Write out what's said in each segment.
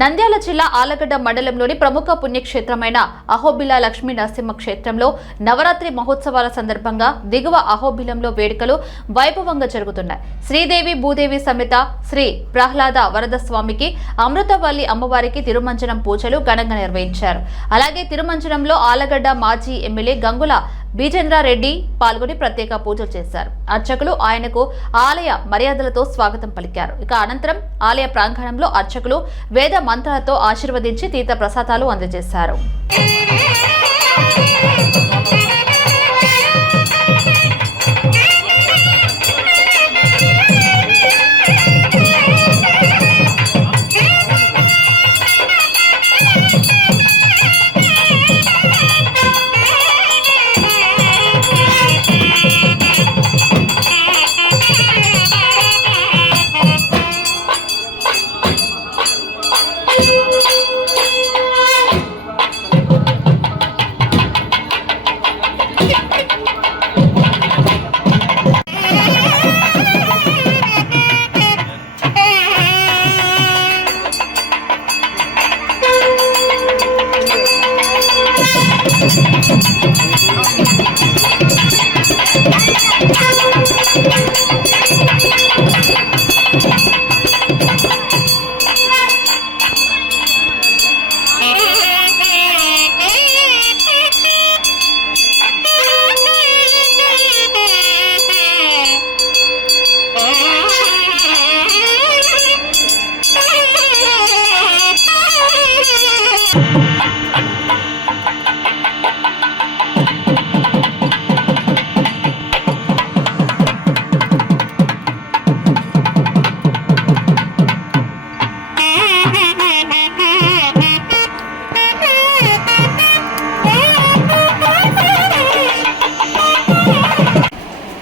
నంద్యాల జిల్లా ఆలగడ్డ మండలంలోని ప్రముఖ పుణ్యక్షేత్రమైన అహోబిల లక్ష్మీ నరసింహ క్షేత్రంలో నవరాత్రి మహోత్సవాల సందర్భంగా దిగువ అహోబిలంలో వేడుకలు వైభవంగా జరుగుతున్నాయి. శ్రీదేవి భూదేవి సమేత శ్రీ ప్రహ్లాద వరద స్వామికి అమృతవల్లి అమ్మవారికి తిరుమంజనం పూజలు ఘనంగా నిర్వహించారు. అలాగే తిరుమంజనంలో ఆలగడ్డ మాజీ ఎమ్మెల్యే గంగుల బీజేంద్రారెడ్డి పాల్గొని ప్రత్యేక పూజలు చేశారు. అర్చకులు ఆయనకు ఆలయ మర్యాదలతో స్వాగతం పలికారు. ఇక అనంతరం ఆలయ ప్రాంగణంలో అర్చకులు వేద మంత్రాలతో ఆశీర్వదించి తీర్థ ప్రసాదాలు అందజేశారు. you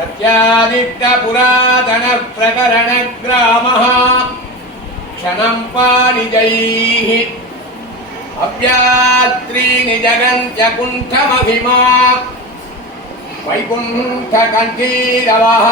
प्रत्यादित्यपुरातनप्रकरणग्रामः क्षणं पाणिजैः अव्यात्रीनि जगन्त्यकुण्ठमभिमा वैकुण्ठकण्ठीरवः